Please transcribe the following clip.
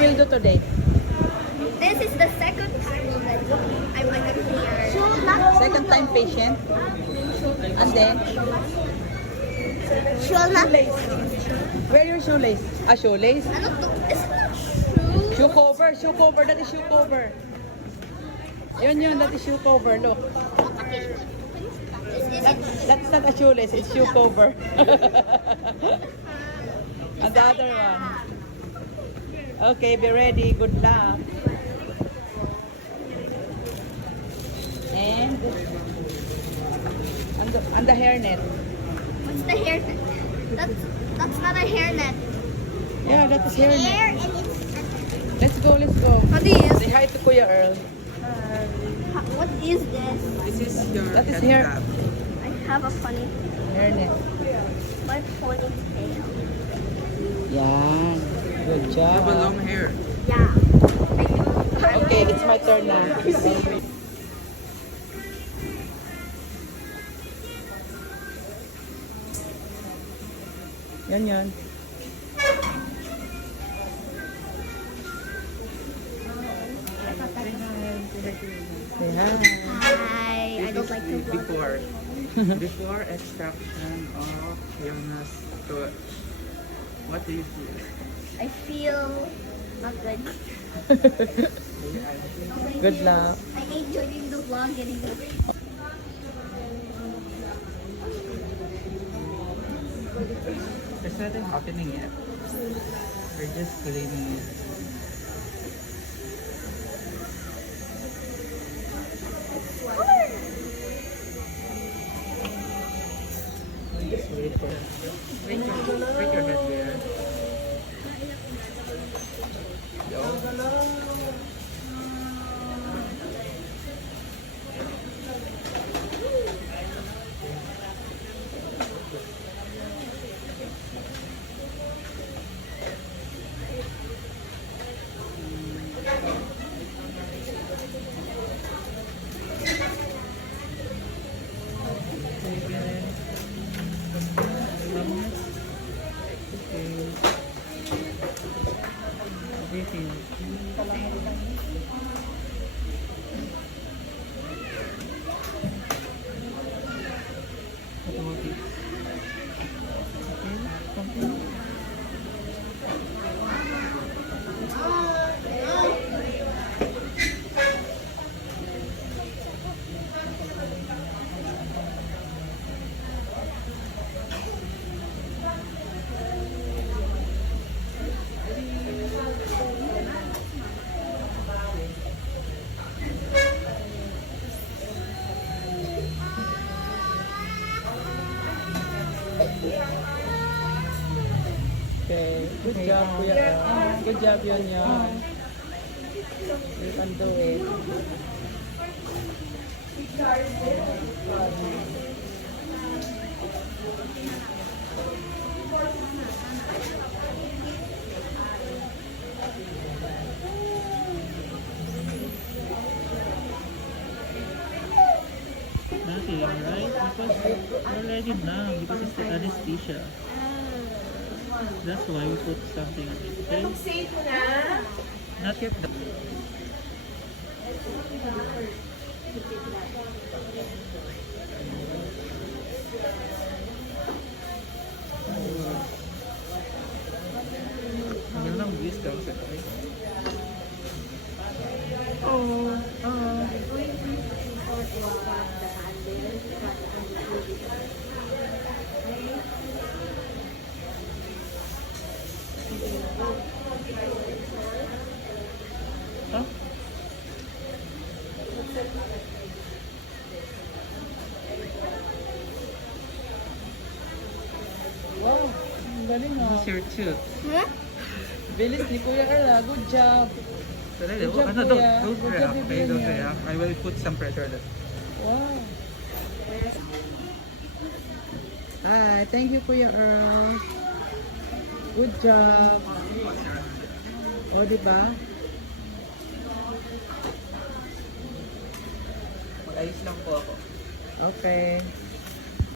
will do today? This is the second time that I'm like a clear. Second time patient. And then, Shoulder. where your shoelace? Ah, shoelace? Ano to? Is it not shoe? Shoe cover, shoe cover. That is shoe cover. Yun, that is shoe cover. Look. Is That, it? that's not a shoelace, it's shoe cover. And the other one. Okay, be ready. Good luck. And the hairnet. What's the hairnet? That's not a hairnet. Yeah, that is hairnet. Hair and it's. Let's go. What is? Say hi to Kuya Earl. What is this? This is your That is head hair. wrap. I have a funny. Hairnet. My ponytail. Yan. Good You have a job. long hair. Yeah. I do. Okay, it's my turn now. Yan. Say hi. Hi. I don't like to vlog. Before extraction of Fiona's throat, what do you feel? I feel not good. Good luck. I hate joining the vlog anymore. There's nothing happening yet. We're just cleaning it. Just wait for it. Break your head there. Yo. Everything. Automatic. Okay, continue. Okay. Good job, Kuya Earl. Good job, Yon. You can do it. Nothing, right? Because you're ready now because it's the anesthesia. That's why we put something on it, okay? Not yet. Ano lang wisdom sa tayo? Huh? Wow. Ang galing This ah. is your tooth. Huh? Bilis ni Kuya Earl ah. Good job. Talaga, Good job, ano, Kuya. don't Good job, react. Okay, Vivian, don't yeah. react. I will put some pressure on it. Wow. Hi. Thank you, Kuya Earl. Good job. O, diba? Mag-ayos lang po ako. Okay.